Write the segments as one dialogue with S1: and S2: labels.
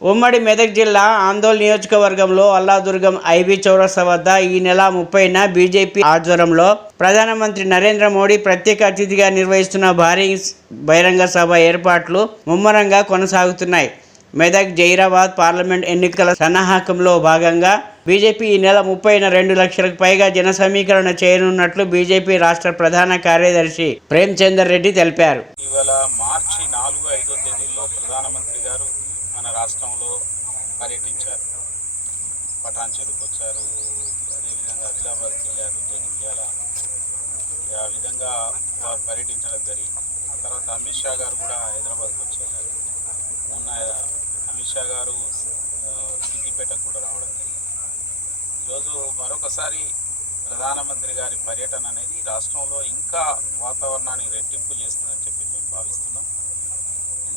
S1: ఉమ్మడి మెదక్ జిల్లా ఆందోళన నియోజకవర్గంలో అల్లాదుర్గం ఐబీ చౌరస్తా వద్ద ఈ నెల ముప్పైన బీజేపీ ఆధ్వర్యంలో ప్రధానమంత్రి నరేంద్ర మోడీ ప్రత్యేక అతిథిగా నిర్వహిస్తున్న భారీ బహిరంగ సభ ఏర్పాట్లు ముమ్మరంగా కొనసాగుతున్నాయి. మెదక్ జైరాబాద్ పార్లమెంట్ ఎన్నికల సన్నాహకంలో భాగంగా బీజేపీ ఈ నెల ముప్పైన రెండు లక్షలకు పైగా జన సమీకరణ చేయనున్నట్లు బీజేపీ రాష్ట్ర ప్రధాన కార్యదర్శి ప్రేమ్చందర్ రెడ్డి తెలిపారు.
S2: ఇవాళ మార్చి నాలుగు ఐదో తేదీలో ప్రధానమంత్రి గారు మన రాష్ట్రంలో పర్యటించారు. పటాన్చెరుకు వచ్చారు అదేవిధంగా ఆదిలాబాద్కి వెళ్ళారు జగిత్యాల ఆ విధంగా వారు పర్యటించడం జరిగింది. ఆ తర్వాత అమిత్ షా గారు కూడా హైదరాబాద్కి వచ్చారు మొన్న అమిత్ షా గారు సిద్దిపేటకు కూడా రావడం జరిగింది. ఈరోజు మరొకసారి ప్రధానమంత్రి గారి పర్యటన అనేది రాష్ట్రంలో ఇంకా వాతావరణాన్ని రెట్టింపు చేస్తుందని చెప్పి మేము భావిస్తున్నాం.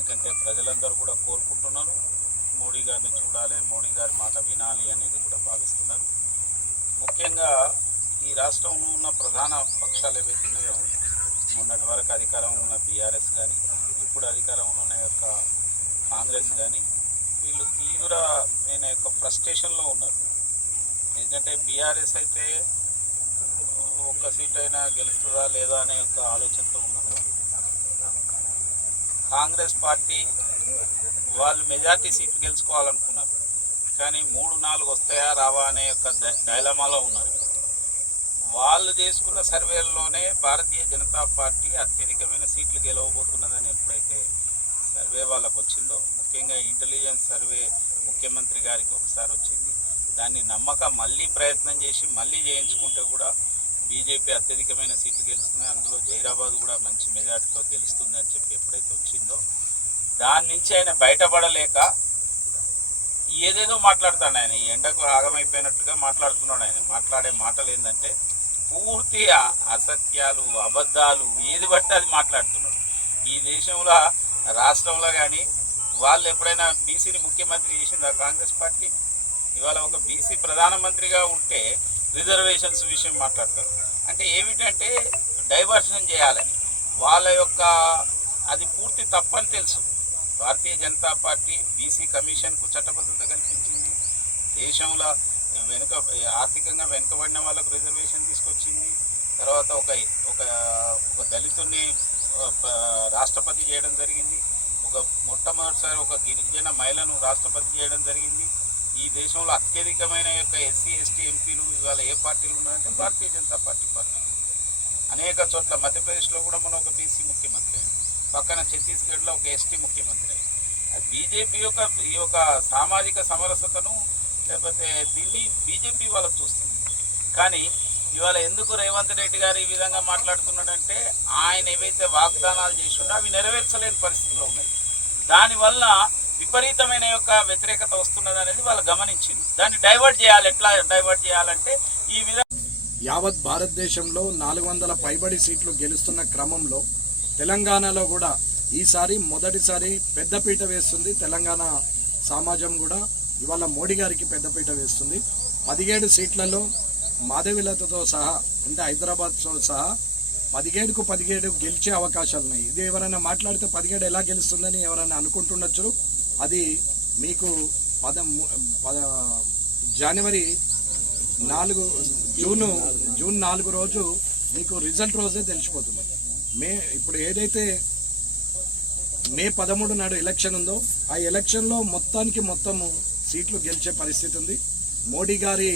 S2: ఎందుకంటే ప్రజలందరూ కూడా కోరుకుంటున్నారు. మోడీ గారిని చూడాలి మోడీ గారి మాట వినాలి అనేది కూడా భావిస్తున్నారు. ముఖ్యంగా ఈ రాష్ట్రంలో ఉన్న ప్రధాన పక్షాలు ఏవైతే ఉన్నాయో మొన్నటి వరకు అధికారంలో ఉన్న బీఆర్ఎస్ కానీ ఇప్పుడు అధికారంలో ఉన్న యొక్క కాంగ్రెస్ కానీ వీళ్ళు తీవ్రమైన యొక్క ఫ్రస్ట్రేషన్లో ఉన్నారు. ఎందుకంటే బీఆర్ఎస్ అయితే ఒక్క సీట్ అయినా గెలుస్తుందా లేదా అనే యొక్క ఆలోచనతో ఉన్నారు. కాంగ్రెస్ పార్టీ వాళ్ళు మెజార్టీ సీట్లు గెలుచుకోవాలనుకున్నారు. కానీ మూడు నాలుగు వస్తాయా రావా అనే యొక్క డైలమాలో ఉన్నారు. వాళ్ళు చేసుకున్న సర్వేల్లోనే భారతీయ జనతా పార్టీ అత్యధికమైన సీట్లు గెలవబోతున్నదని ఎప్పుడైతే సర్వే వాళ్ళకు వచ్చిందో ముఖ్యంగా ఇంటెలిజెన్స్ సర్వే ముఖ్యమంత్రి గారికి ఒకసారి వచ్చింది. దాన్ని నమ్మక మళ్ళీ ప్రయత్నం చేసి మళ్ళీ చేయించుకుంటే కూడా బీజేపీ అత్యధికమైన సీట్లు గెలుస్తుంది అందులో జైరాబాద్ కూడా మంచి మెజార్టీతో గెలుస్తుంది అని చెప్పి ఎప్పుడైతే వచ్చిందో దాని నుంచి ఆయన బయటపడలేక ఏదేదో మాట్లాడతాడు ఆయన. ఈ ఎండకు ఆగమైపోయినట్టుగా మాట్లాడుతున్నాడు ఆయన. మాట్లాడే మాటలు ఏంటంటే పూర్తి అసత్యాలు అబద్ధాలు ఏది బట్టి అది మాట్లాడుతున్నాడు. ఈ దేశంలో రాష్ట్రంలో కానీ వాళ్ళు ఎప్పుడైనా బీసీని ముఖ్యమంత్రి చేసిందా కాంగ్రెస్ పార్టీ ఇవాళ ఒక బీసీ ప్రధానమంత్రిగా ఉంటే రిజర్వేషన్స్ విషయం మాట్లాడతారు. అంటే ఏమిటంటే డైవర్షన్ చేయాలని వాళ్ళ యొక్క అది పూర్తి తప్పని తెలుసు. భారతీయ జనతా పార్టీ బీసీ కమిషన్కు చట్టబద్ధత కల్పించింది. దేశంలో వెనుక ఆర్థికంగా వెనుకబడిన వాళ్ళకు రిజర్వేషన్ తీసుకొచ్చింది. తర్వాత ఒక ఒక ఒక దళితుడిని రాష్ట్రపతి చేయడం జరిగింది. ఒక మొట్టమొదటిసారి ఒక గిరిజన మహిళను రాష్ట్రపతి చేయడం జరిగింది. ఈ దేశంలో అత్యధికమైన యొక్క ఎస్సీ ఎస్టీ ఎంపీలు ఇవాళ ఏ పార్టీలు ఉన్నారంటే భారతీయ జనతా పార్టీ పార్టీ. అనేక చోట్ల మధ్యప్రదేశ్లో కూడా మనం ఒక బీసీ ముఖ్యమంత్రి. పక్కన ఛత్తీస్గఢ్లో ఒక ఎస్టీ ముఖ్యమంత్రి. అది బీజేపీ యొక్క ఈ యొక్క సామాజిక సమరసతను లేకపోతే దీన్ని బీజేపీ వాళ్ళకు చూస్తుంది. కానీ ఇవాళ ఎందుకు రేవంత్ రెడ్డి గారు ఈ విధంగా మాట్లాడుతున్నాడంటే ఆయన ఏవైతే వాగ్దానాలు చేసిండో అవి నెరవేర్చలేని పరిస్థితిలో ఉన్నాయి. దానివల్ల విపరీతమైన యొక్క వ్యతిరేకత వస్తున్నది అనేది వాళ్ళు గమనించింది. దాన్ని డైవర్ట్ చేయాలి. ఎట్లా డైవర్ట్ చేయాలంటే ఈ విధంగా
S3: యావత్ భారతదేశంలో నాలుగు వందల పైబడి సీట్లు గెలుస్తున్న క్రమంలో తెలంగాణలో కూడా ఈసారి మొదటిసారి పెద్దపీట వేస్తుంది. తెలంగాణ సమాజం కూడా ఇవాళ మోడీ గారికి పెద్దపీట వేస్తుంది. పదిహేడు సీట్లలో మాధవిలతతో సహా అంటే హైదరాబాద్తో సహా పదిహేడుకు పదిహేడు గెలిచే అవకాశాలు ఉన్నాయి ఇది ఎవరైనా మాట్లాడితే పదిహేడు ఎలా గెలుస్తుందని ఎవరైనా అనుకుంటుండొచ్చు. అది మీకు పద పద జనవరి నాలుగు జూన్ జూన్ నాలుగు రోజు మీకు రిజల్ట్ రోజే తెలిసిపోతుంది. మే ఇప్పుడు ఏదైతే మే పదమూడు నాడు ఎలక్షన్ ఉందో ఆ ఎలక్షన్లో మొత్తానికి మొత్తము సీట్లు గెలిచే పరిస్థితి ఉంది. మోడీ గారి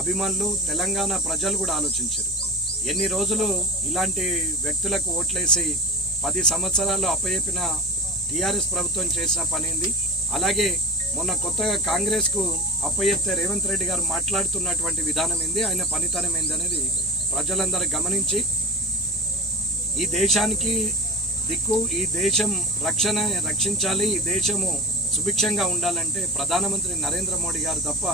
S3: అభిమానులు తెలంగాణ ప్రజలు కూడా ఆలోచించారు. ఎన్ని రోజులు ఇలాంటి వ్యక్తులకు ఓట్లేసి పది సంవత్సరాలు అప్పచెప్పిన టీఆర్ఎస్ ప్రభుత్వం చేసిన పని ఏంది? అలాగే మొన్న కొత్తగా కాంగ్రెస్కు రేవంత్ రెడ్డి గారు మాట్లాడుతున్నటువంటి విధానం ఏంది? ఆయన పనితనం ఏందనేది ప్రజలందరూ గమనించి ఈ దేశానికి దిక్కు ఈ దేశం రక్షణ రక్షించాలి ఈ దేశము సుభిక్షంగా ఉండాలంటే ప్రధానమంత్రి నరేంద్ర మోడీ గారు తప్ప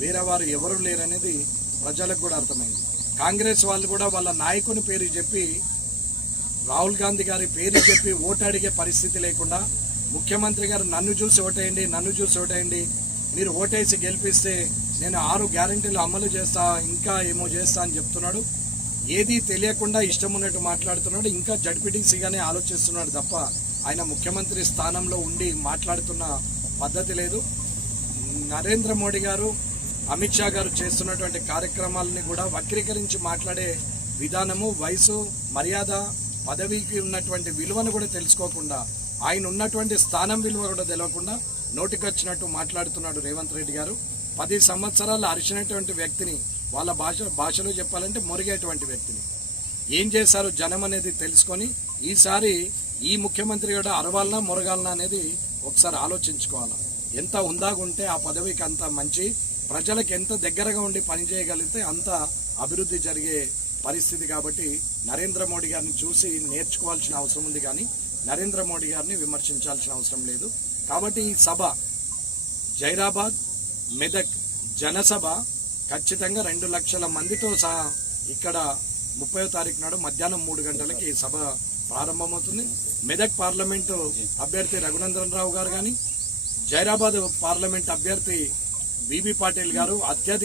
S3: వేరే వారు ఎవరు లేరనేది ప్రజలకు కూడా అర్థమైంది. కాంగ్రెస్ వాళ్ళు కూడా వాళ్ళ నాయకుని పేరు చెప్పి రాహుల్ గాంధీ గారి పేరు చెప్పి ఓటు అడిగే పరిస్థితి లేకుండా ముఖ్యమంత్రి గారు నన్ను చూసి ఓటేయండి నన్ను చూసి ఓటేయండి. మీరు ఓటేసి గెలిపిస్తే నేను ఆరు గ్యారంటీలు అమలు చేస్తా ఇంకా ఏమో చేస్తా అని చెప్తున్నాడు. ఏది తెలియకుండా ఇష్టం ఉన్నట్టు మాట్లాడుతున్నాడు. ఇంకా జడ్పీటీసీగానే ఆలోచిస్తున్నాడు తప్ప ఆయన ముఖ్యమంత్రి స్థానంలో ఉండి మాట్లాడుతున్న పద్ధతి లేదు. నరేంద్ర మోడీ గారు అమిత్ షా గారు చేస్తున్నటువంటి కార్యక్రమాలని కూడా వక్రీకరించి మాట్లాడే విధానము వయసు మర్యాద పదవికి ఉన్నటువంటి విలువను కూడా తెలుసుకోకుండా ఆయన ఉన్నటువంటి స్థానం విలువ కూడా తెలియకుండా నోటికొచ్చినట్టు మాట్లాడుతున్నాడు రేవంత్ రెడ్డి గారు. పది సంవత్సరాలు అరిచినటువంటి వ్యక్తిని వాళ్ళ భాష భాషలో చెప్పాలంటే మొరిగేటువంటి వ్యక్తిని. ఏం చేశారు జనం అనేది తెలుసుకొని ఈసారి ఈ ముఖ్యమంత్రి కూడా అరవాలనా మొరగాలనా అనేది ఒకసారి ఆలోచించుకోవాలి. ఎంత ఉందాగుంటే ఆ పదవికి అంత మంచి ప్రజలకు ఎంత దగ్గరగా ఉండి పనిచేయగలిగితే అంత అభివృద్ధి జరిగే పరిస్థితి కాబట్టి నరేంద్ర మోడీ గారిని చూసి నేర్చుకోవాల్సిన అవసరం ఉంది కానీ నరేంద్ర మోడీ గారిని విమర్శించాల్సిన అవసరం లేదు. కాబట్టి ఈ సభ జైరాబాద్ మెదక్ జనసభ ఖచ్చితంగా రెండు లక్షల మందితో సహా ఇక్కడ ముప్పై తారీఖు నాడు మధ్యాహ్నం మూడు గంటలకి ఈ సభ ప్రారంభమవుతుంది. మెదక్ పార్లమెంటు అభ్యర్థి రఘునందన్ రావు గారు కానీ జైరాబాద్ పార్లమెంట్ అభ్యర్థి బీబీ పాటిల్ గారు అత్యధిక